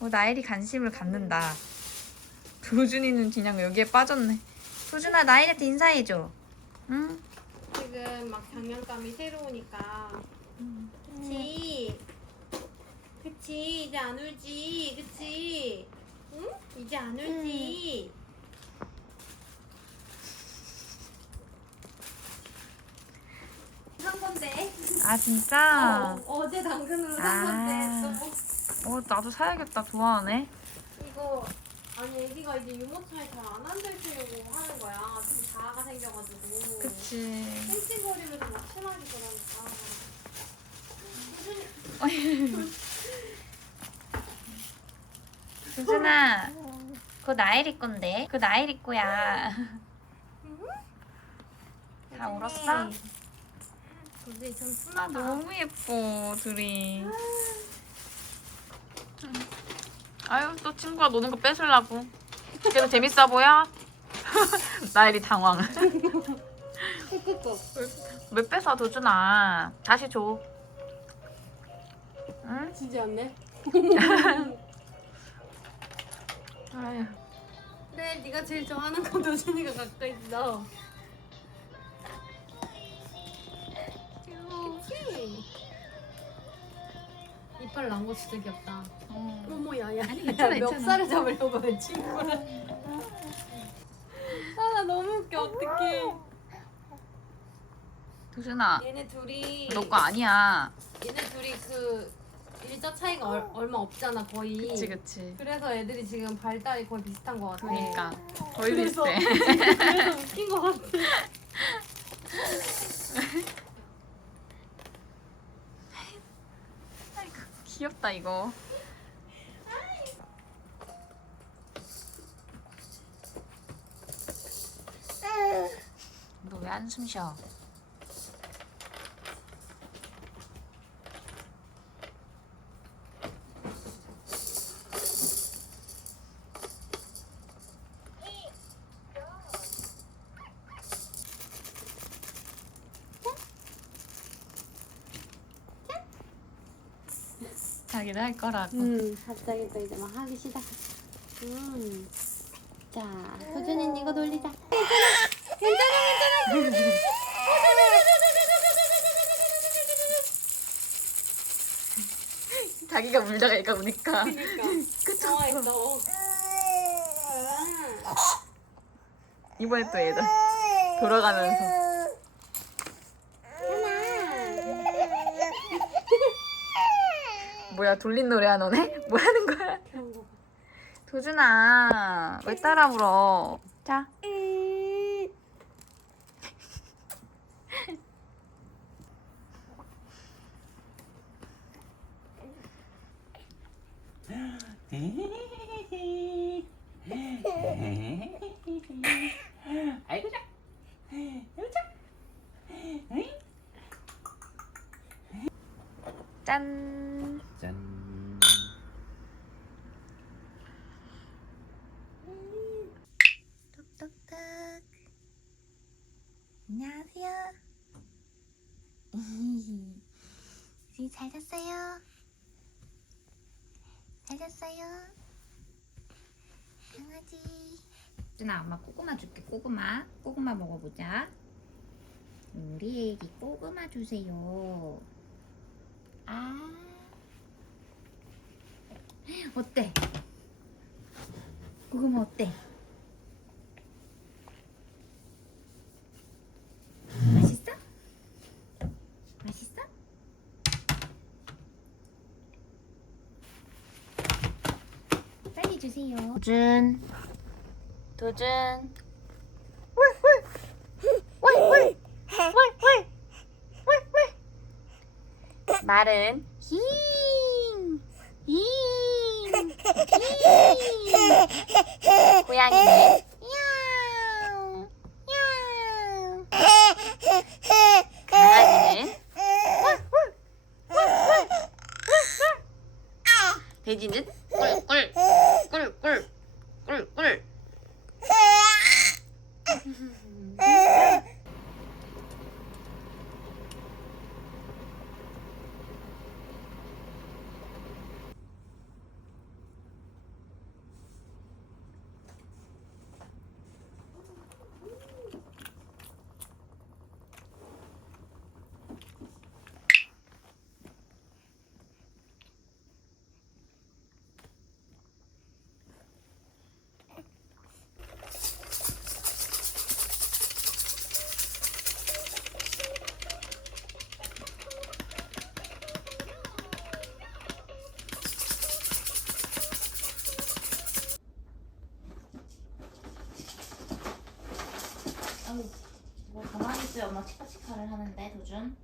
어, 나일이 관심을 갖는다. 도준이는 그냥 여기에 빠졌네. 도준아 나일한테 인사해줘. 응? 지금 막 장난감이 새로우니까. 그치? 그치? 이제 안 울지? 그치? 응? 이제 안 울지? 산 건데. 아 진짜? 어, 제 당근으로 산 아. 건데. 또. 어 나도 사야겠다. 좋아하네. 이거 아니 애기가 이제 유모차에 잘 안 앉아있으려고 하는 거야. 지금 자아가 생겨가지고. 그치. 찡찡거리면서 막 심하게 그러니까. 도준아, 그거 나일이 건데. 그거 나일이 거야. 다 울었어? 도저히 좀 아 순하다. 너무 예뻐 둘이. 아유 또 친구가 노는 거 뺏으려고. 그래도 재밌어 보여? 나일이 당황. 왜 뺏어 도준아? 다시 줘. 응? 지지 않네. 아유. 그래, 네가 제일 좋아하는 건 도준이가 갖고 있어. 그치? 이빨 난 거 진짜 귀엽다. 어. 어머 야야. 아니, 괜찮아, 괜찮아. 멱살을 잡으려고 해 친구를. 아나 너무 웃겨 어떡해. 도준아, 얘네 둘이 너 거 아니야. 얘네 둘이 그 일자 차이가 얼, 얼마 없잖아 거의. 그치 그치. 그래서 애들이 지금 발달이 거의 비슷한 것 같아. 그러니까 거의 그래서- 비슷해. 그래서 웃긴 것 같아. 아이고, 귀엽다 이거. 너 왜 한숨 쉬어? 자기도 할 거라고. 음, 갑자기 또 이제 막 하기 시작. 음. 자, 소준이 이거 돌리자. 자기가 울다가 얘가 우니까. 그니까. 그쵸? 당황했어. 이번에 또 얘다. 돌아가면서. 뭐야 돌린 노래야 너네? 뭐 하는 거야? 도준아 왜 따라 울어? 자. 아이고 자. 아이고 자. 짠. 짠. 똑똑똑. 안녕하세요. 지잘 잤어요. 잘 잤어요. 강아지. 준아 엄마 꼬꼬마 줄게 꼬꼬마. 꼬꼬마 먹어보자. 우리 애기 꼬꼬마 주세요. 아. 어때? 고구마 어때? 맛있어? 맛있어? 빨리 주세요. 도준. 도준. 말은 힝. 힝. 힝. 고양이는 야옹. 야옹. 강아지는 돼지는 엄마 치카치카를 하는데 도준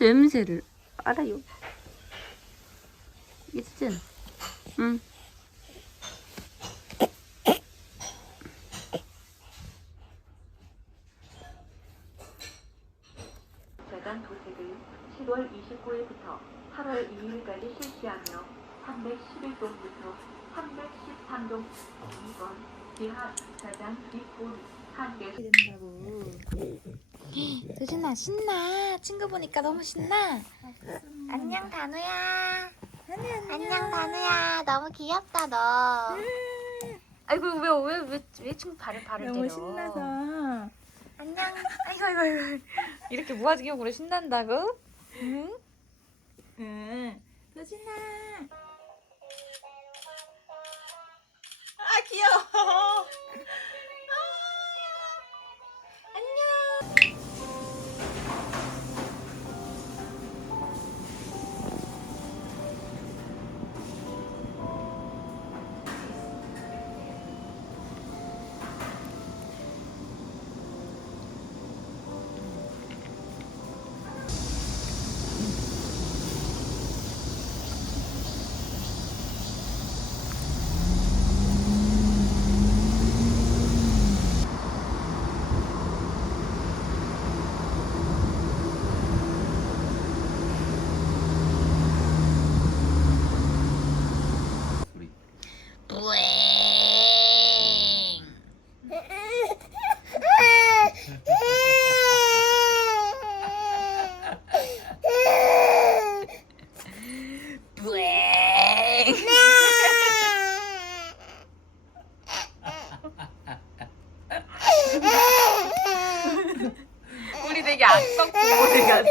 냄새를 알아요. 있음. 응. 재단 도색을 7월 29일부터 8월 2일까지 실시하며 311동부터 313동 2번 지하 주차장 뒷본 한개 도준아 신나. 친구 보니까 너무 신나. 안녕 단우야. 안녕 단우야. 너무 귀엽다 너. 아이고 왜왜왜왜 친구 발을 발을 너무 때려. 신나서. 안녕. 아이고 아이고 아이고. 이렇게 무아지경으로 신난다고? 응? 응. 도진아. 아 귀여워. 우리 되게 악덕 부모들 같아.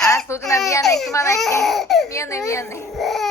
알았어 도준아 미안해 그만할게. 미안해 미안해.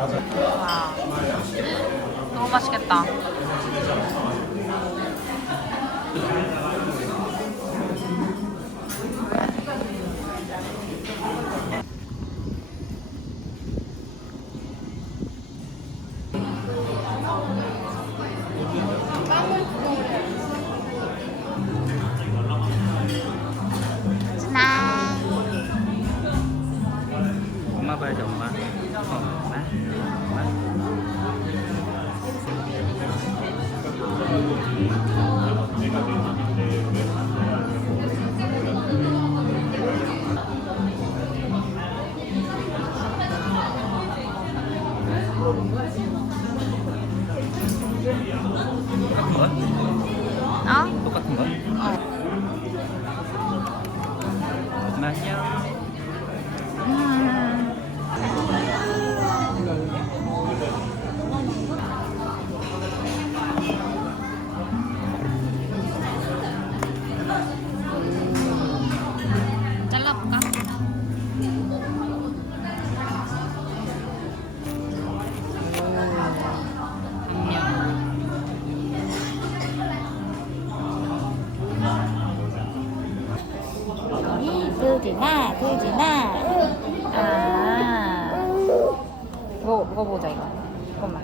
와. 너무 맛있겠다 어? 똑같은 거? 어. 두진아, 두진아. 아. 이거, 이거 보자, 이거. 잠깐만.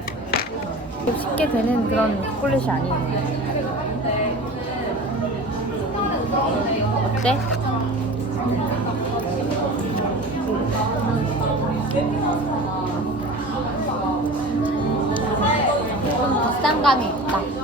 쉽게 되는 그런 초콜릿이 아니에요. 어때? 좀 비싼 감이 있다.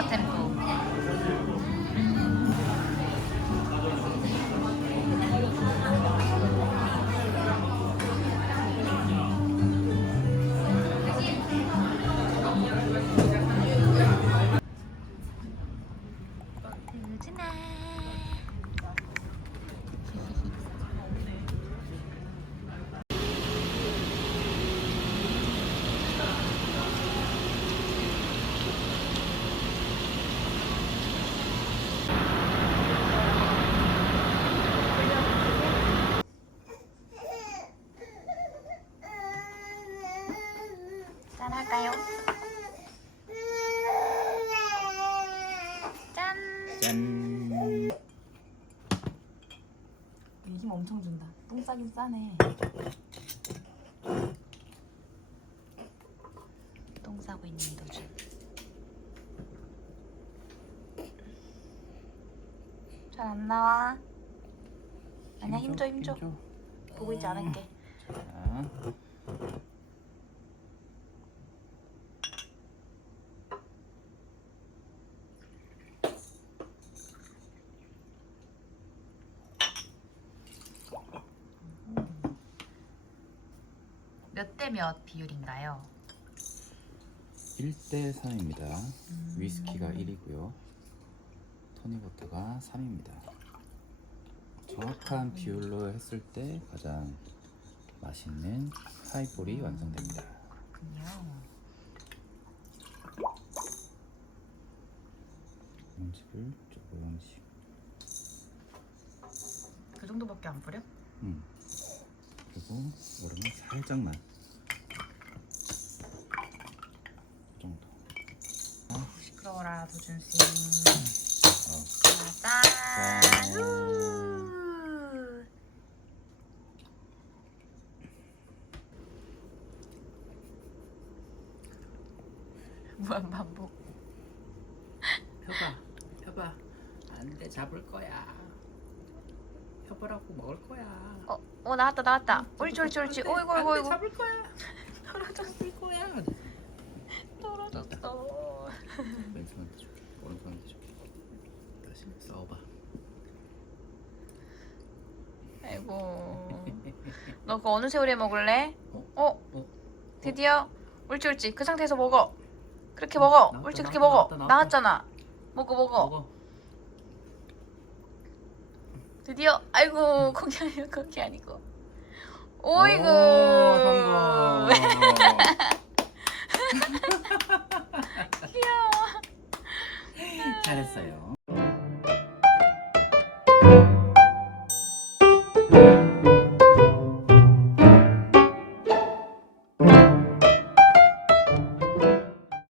hacen 엄청 준다. 똥 싸긴 싸네. 똥 싸고 있는 도중. 잘 안 나와. 아니야 힘줘 힘줘. 보고 있지 않을게. 자. 몇 대 몇 비율인가요? 1대 3입니다. 위스키가 1이고요. 토니버터가 3입니다. 정확한 비율로 했을 때 가장 맛있는 하이볼이 완성됩니다. 그렇군요. 음식을 조금씩. 그 정도밖에 안 뿌려? 음. 그리고 얼음을 살짝만. 이 정도. 시끄러워라 도준 씨. 어. 자, 짠. 짠. 후. 무한 반복. 펴봐, 펴봐. 안돼 잡을 거야. 펴보라고 먹을 거야. 어, 어 나왔다 나왔다. 옳지 옳지 옳지. 어이구 어이구 어이구. 잡을 거야. 떨어졌을 거야. 떨어졌어. 왼손한테 줄게. 오른손한테 줄게. 다시 싸워봐. 아이고. 너 그거 어느 세월에 먹을래? 어? 어? 어? 드디어 옳지 옳지. 그 상태에서 먹어. 그렇게 먹어. 나왔다, 옳지 그렇게 나왔다, 먹어. 나왔다, 나왔다. 나왔잖아. 먹어 먹어. 먹어. 드디어 아이고 거기 아니고 거기 아니고. 오이구. 오, 성공. 귀여워. 잘했어요.